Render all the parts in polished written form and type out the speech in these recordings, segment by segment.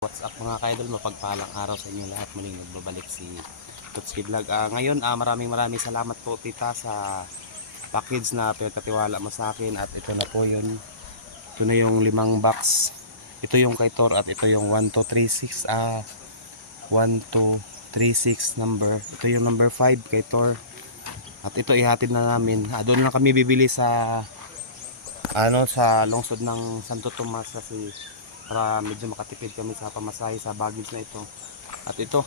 What's up mga ka-idol, mapagpalang araw sa inyo lahat. Muling nagbabalik si Tutski Vlog. Ngayon maraming salamat po tita sa package na pinagkatiwala mo sa akin. At ito na po yun. Ito na yung 5 box. Ito yung kay Thor at ito yung 1236 1236 number. Ito yung number 5 kay Thor. At ito ihatid na namin. Doon lang kami bibili sa sa lungsod ng Santo Tomas kasi para medyo makatipid kami sa pamasahe sa baggage na ito. At ito,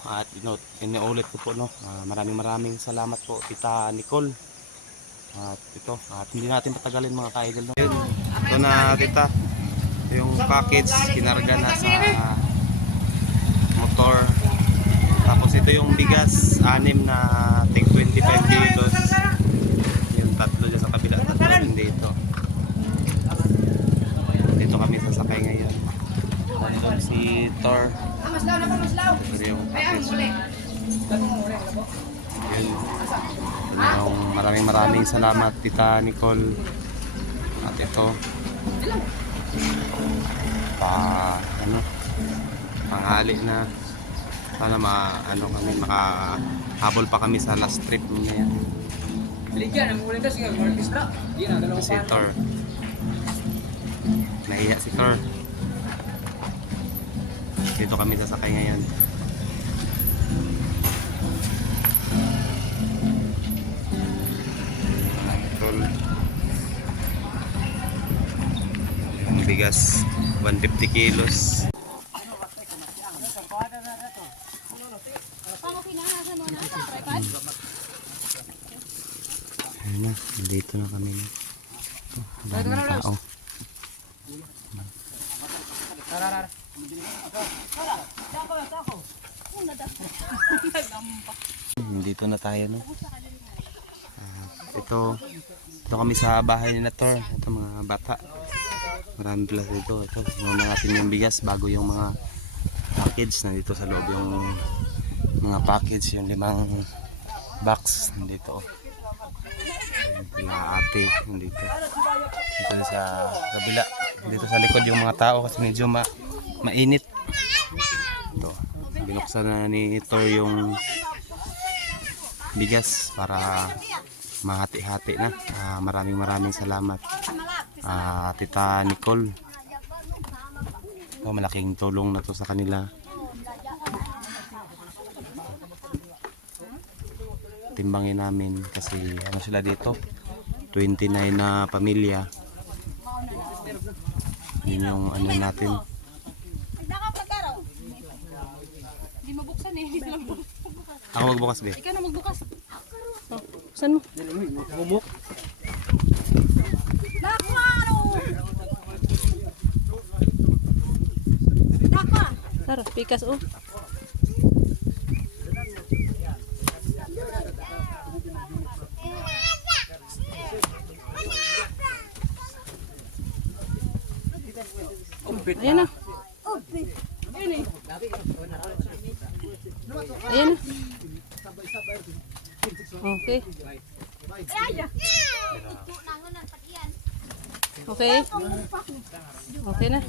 iniulit ko po maraming salamat po Tita Nicole. At ito, hindi natin patagalin mga ka-idol. Ito na tita, yung package kinarga na sa motor. Tapos ito yung bigas, 6 na tig 25 kilos. Yung tatlo dyan sa kabila, tatlo din dito. Dito kami sasakay ngayon. Nandun si Thor. Ito yung package. Yun. Maraming salamat Tita Nicole. At ito panghali na. Sana makahabol pa kami sa last trip ngayon. Si Thor. Nahiya si Thor. Dito kami sasakay ngayon. Yung bigas 150 kilos. Ayun na, dito na kami na. Daming tao. Dito na tayo ito kami sa bahay ni Thor. Ito mga bata, marami pala dito. Ito muna natin yung bigas bago yung mga package. Nandito sa loob yung mga package, yung 5 box nandito. Pila ate nandito. Dito sa kabila, dito sa likod yung mga tao kasi medyo mainit. Ito, binuksan na ni Thor yung bigas para mahati-hati na. Maraming salamat Tita Nicole. Malaking tulong na to sa kanila. Timbangin namin kasi sila dito 29 na pamilya. Yun yung natin. Hindi mabuksan eh. Ako magbukas be. Ikaw na magbukas. Oh, saan mo? Bumuk. Tara, pikas oh. Ayan na. Ayan na. Okay. Okay. Okay na.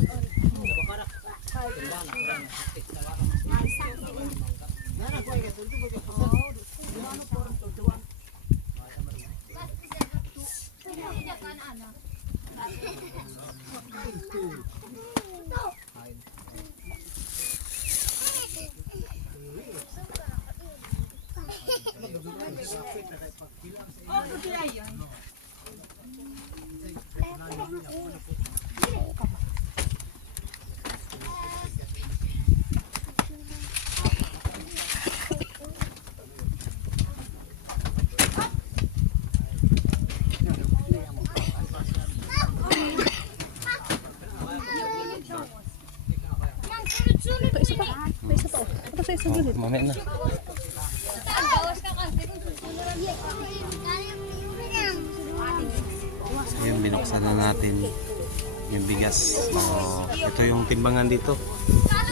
Mamaya na. Ayun, binuksan na natin yung bigas. Ito yung timbangan dito.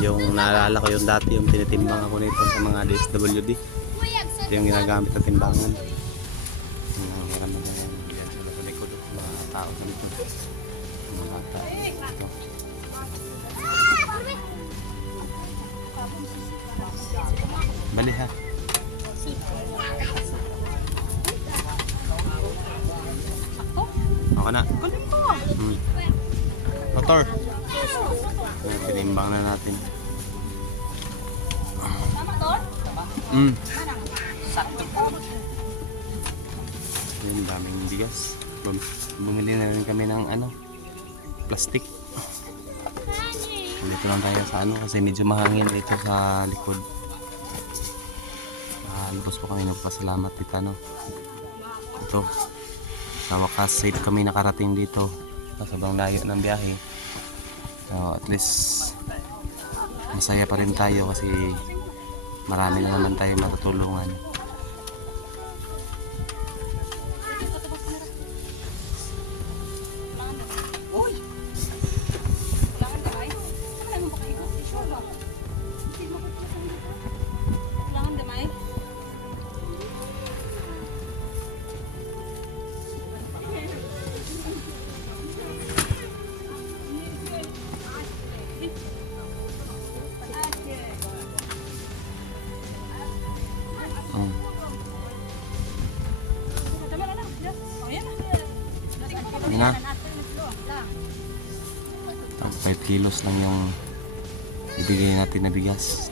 Yung naalala ko yung dati yung tinitimbang ako nito sa mga DSWD. Ito yung ginagamit na timbangan. Marami na yan. Yan sila sa likod. Mga tao sa likod. Mga bata. Ito. Bali ha. Okay na. Motor. Pinimbang na natin. Yung daming bigas. Bumili na rin kami ng plastic. Dito lang tayo sa kasi medyo mahangin dito sa likod. Lubos po kami nagpasalamat dito ito sa wakas safe kami nakarating dito sa sobrang layo ng biyahe. So at least masaya pa rin tayo kasi marami na naman tayo matutulungan. Na 5 kilos lang yung ibigay natin na bigas.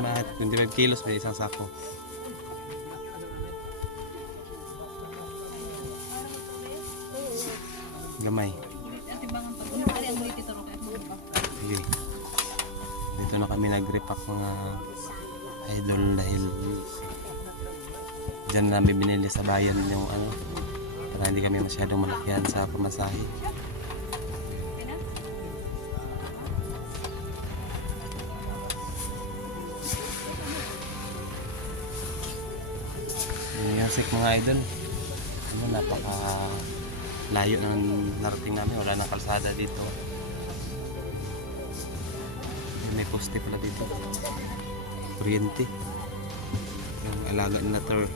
Mga 25 kilos may isang sako. Gamay. Sige. Dito na kami nag-repack mga idol dahil dyan namin binili sa bayan yung para hindi kami masyadong malakihan sa pamasahe. Music mga idol. Napaka layo ng narating namin, wala nang kalsada dito. May poste pala dito, kuryente, yung alaga na tur.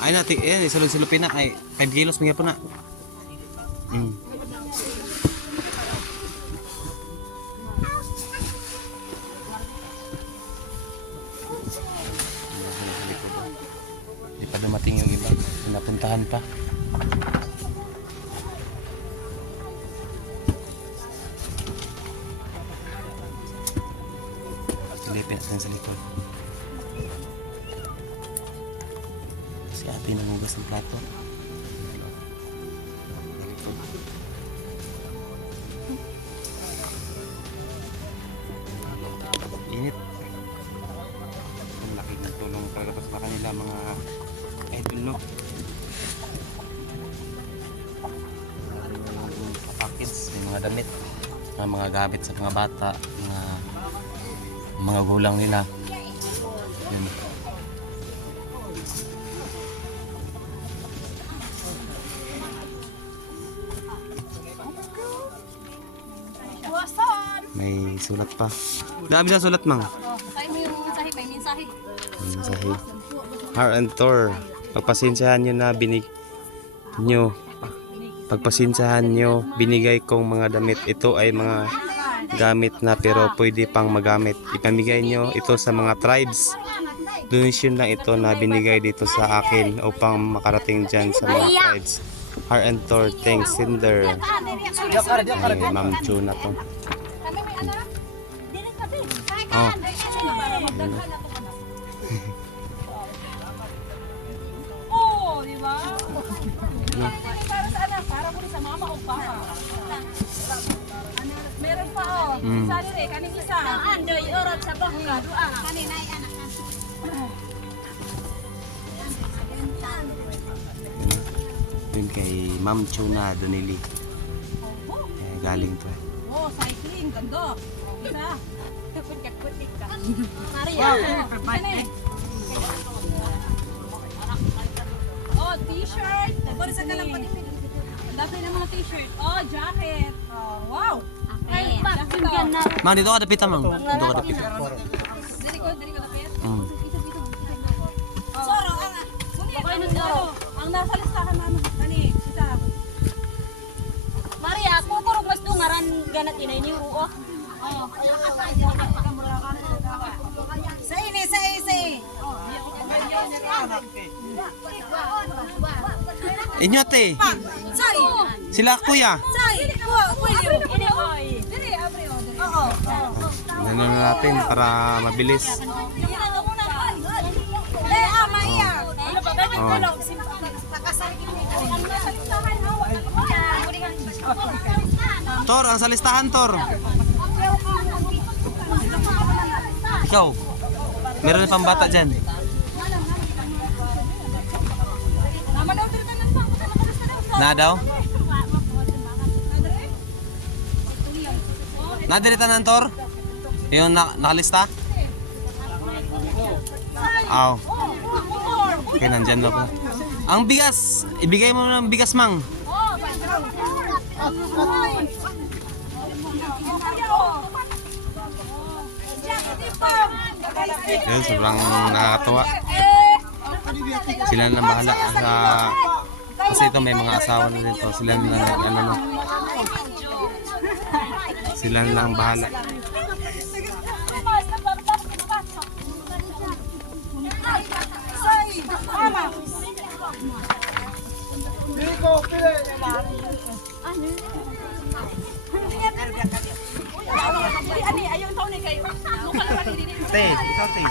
Ay natin, isulog-silupin na ay 5 kilos mga po na. Hindi pa dumating yung iba, pinapuntahan pa. Silipin natin sa likod. Si ate nangugas ng plato. Init. Ang laki ng tulong talaga sa kanila mga idol, no? Package, may mga damit, mga gamit sa mga bata, mga gulang nila. Yan. May sulat pa. Dami na sulat, mang. Kaya mo yung mensahe, may mensahe. Mensahe. Heart and Tor. Pagpasensyahan nyo na Pagpasensyahan nyo, binigay kong mga damit. Ito ay mga gamit na pero pwede pang magamit. Ipamigay nyo ito sa mga tribes. Donation lang ito na binigay dito sa akin upang makarating dyan sa mga tribes. Heart and Tor, thanks Cinder. Ay, Ma'am Chu na to. Oh. Oh, di ba? Para sa anak, para po sa mga Meron pa oh. Mm. Sali rin, kaning isa. Andoy, orot sa bongga. Dua. Kanina ay anak na. Yun kay Ma'am Chuna Donili. Galing to. Oh, cycling. Ganda. Isa. Putik ka. Maria. Kani. Oh, t-shirt. Bari sa kalang pati. Dami ng mga t-shirt. Oh, jacket. Oh, wow. Ay, jacket oh. Mang, dito ka dapita, Mang. Dito ka dapita. Dili ko lapit. Mm. Soro, ang bakay ng soro. Ang nasa listahan mama. Kani, isa. Maria, ako turog mas dungaran ganat inay ni Ruo. Sa ini. Inyo, te. Sorry. Sila kuya. Sorry. Pwede. Ini oy. Dili, abre o. Oo. Ano na natin para mabilis. Maya. Ano ba ganyan Oh. tulog? Tor, ang sa listahan, Tor. Ikaw. Meron pang bata dyan. Na daw? Nadirita ng Tor? Yung nakalista? Aw. Okay, nandyan lang po. Ang bigas! Ibigay mo ng bigas, Mang. Yun, sobrang nakakatuwa. Sila na bahala sa... Kasi ito may mga asawa na dito. Sila na ano, sila na lang bahala. Te, ikaw te.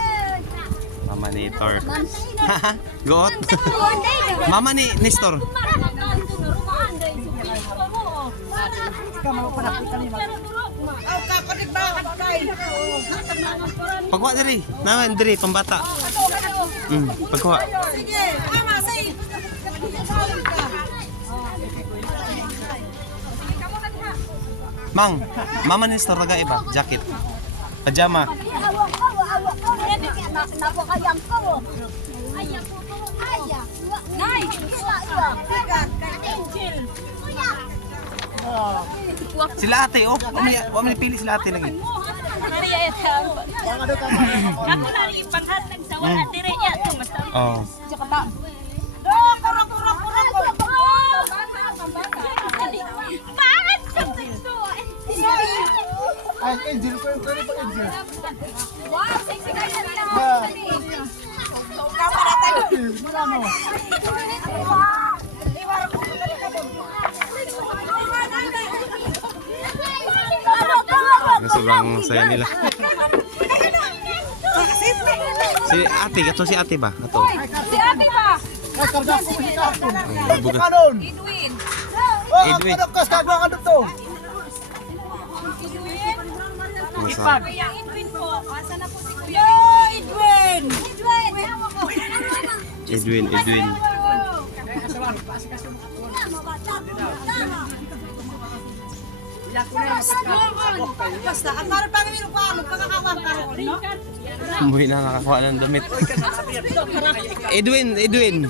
Mama ni Tor. Goot. Mama ni Nestor. Pagkuha diri. Naman diri pambata. Pagkuha. Sige, ama, say. Mang, Mama ni Nestor raga iba, jacket. Pajama. Nay. Sila ate, oh. Wala pili sila ate lagi. Maria ito. Ako na rin panghatag sa wala dire ya tumasta. Oh. Bakit sa sexo? Ay, Angel ko yung pwede pang Angel. Wow, sexy guys nila. Marano? Sobrang saya nila. Si ate, ito si ate ba? Ito. Si ate ba? Ay, karga ko si Kapon. Buga. Kanon! Edwin. Oh, Edwin. ano ka sa mga ano to? Masa. Kuya Edwin po. Asa na po si Kuya Edwin? Edwin. Basta, ang mara pang minum pa, magpakakawan ka ron, no? Umuwi na nakakuha ng damit. Edwin. Edwin.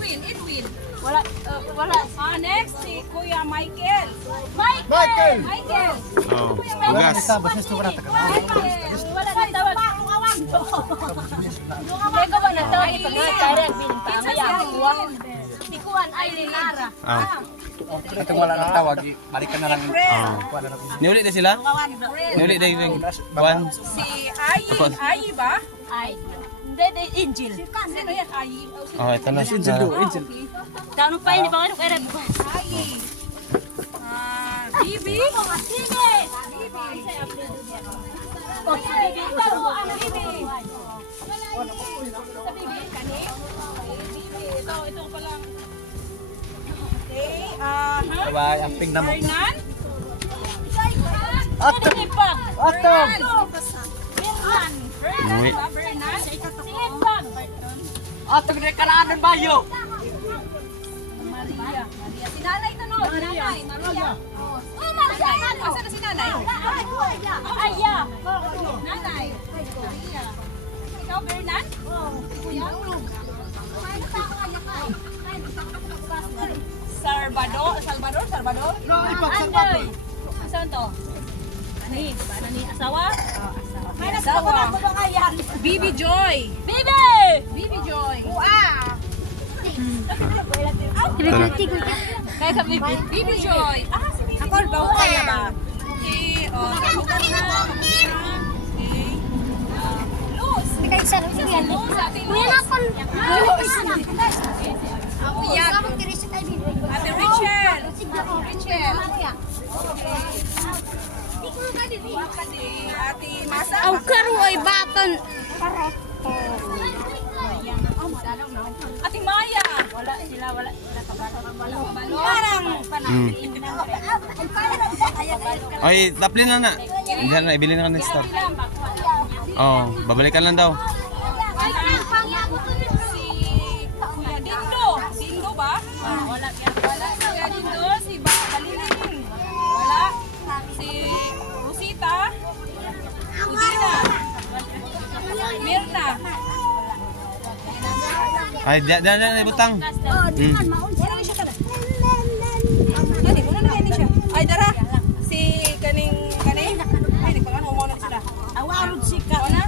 Wala wala. Next, si Kuya Michael. Michael! Michael. Oh, bugas. Basta ito ka na taga. Wala na tawag. Lego ba na tawag ito nga kaya bintang maya kuwa. Tikuan ay Lara. Oh. Ito wala nang tawag, balikan na lang. Oh. Niuli na sila? Niuli na yung one. Si Ayi ba? Ay. Hindi, Angel. Sino yan, Ayi? Oh, ito na. Angel. Kano pa ini ba kaya bukas? Ayi. Bibi? Ito pa lang. Okay, Bye, ang ping na mo. Hernan? Ato! Sipag. Ato! Birman. Umuwi. Bernan? Sipag. Ato, ginakaraanan ba yun? Maria. Si nanay to no? Nanay. Maria. Oh, Maria. Asa na si nanay? Aya. Nanay. Maria. Ikaw, Bernan? Kuya? Salvador? No, ipagsapat. Andoy. Saan to? Ani? Ni asawa? May asawa. Bibi Joy. Bibi! Bibi Joy. Kaya ka bibi. Bibi Joy. Si Bibi Joy. Ako, kaya ba? Okay, Luz. Luz, Ate Luz. Ako yan. Ate Rachel. Rachel. Si Ate Masa. Aw karo ay baton. Ate Maya. Wala sila kabalo. Parang. Ay, daplin na. Hindi na, ibili na ka ng store. Oh, babalikan lang daw. Si Kuya Dindo. Dindo ba? Wala kaya. Wala si Kuya Dindo. Si Balilin. Wala. Si Rosita. Udina. Mirna. Ay, na butang. Gani, una na ini siya. Ay, dara. Si kaning. Ay, di pa nga mo na sila. Awarod sika. Wala.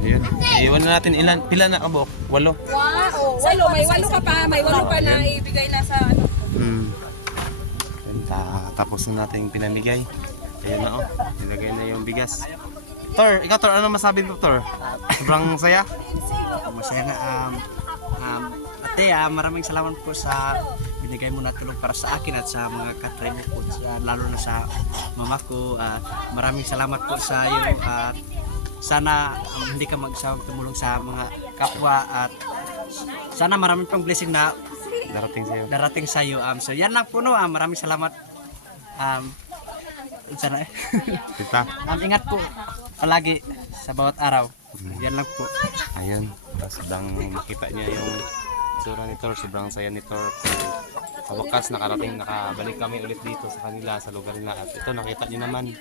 Ayun. Iwan na natin ilan, pila na kabok? 8. Wow. Walo, may walo ka pa. May walo pa na ibigay na sa ano. Ayun, tapos na natin yung pinamigay. Ayun na nilagay na yung bigas. Tor, ikaw Tor, ano masabi mo Tor? Sobrang saya? Masaya na. Ate, maraming salamat po sa binigay mo na tulong para sa akin at sa mga katry mo po, lalo na sa mama ko. Maraming salamat po sa iyo at sana hindi ka magsawang tumulong sa mga kapwa at sana maraming pang blessing na Darating sa'yo. darating sa iyo. So yan lang po no. Maraming salamat. Sana Tita. ingat po palagi sa bawat araw. Yan lang po. Ayun. Sobrang makita niya yung tsura ni Tor. Sobrang saya ni Tor. Sa wakas nakabalik kami ulit dito sa kanila, sa lugar nila. At ito nakita niyo naman.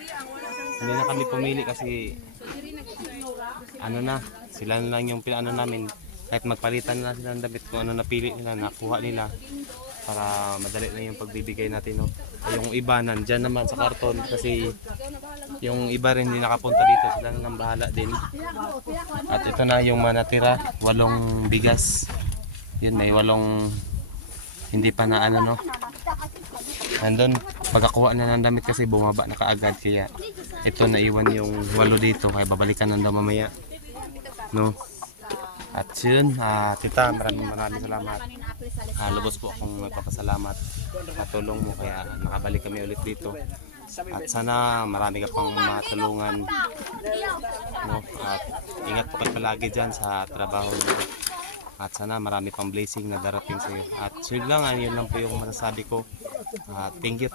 Hindi na kami pumili kasi ano na, sila na lang yung pinano namin. Kahit magpalitan na sila ng damit kung ano napili nila, nakuha nila para madali na yung pagbibigay natin. No? Yung iba nandyan naman sa karton kasi yung iba rin hindi nakapunta dito, sila na lang bahala din. At ito na yung manatira, 8 bigas. Yun, may 8 hindi pa na ano no. Nandun, pagkakuha na ng damit kasi bumaba na kaagad kaya ito naiwan yung 8 dito kaya babalikan na daw mamaya. No. At yun, tita, maraming salamat. Lubos po akong nagpapasalamat sa tulong mo kaya nakabalik kami ulit dito. At sana marami ka pang matulungan. No? At ingat po kayo palagi dyan sa trabaho niyo. At sana marami pang blessing na darating sa iyo. At yun lang, yun lang po yung masasabi ko. Thank you.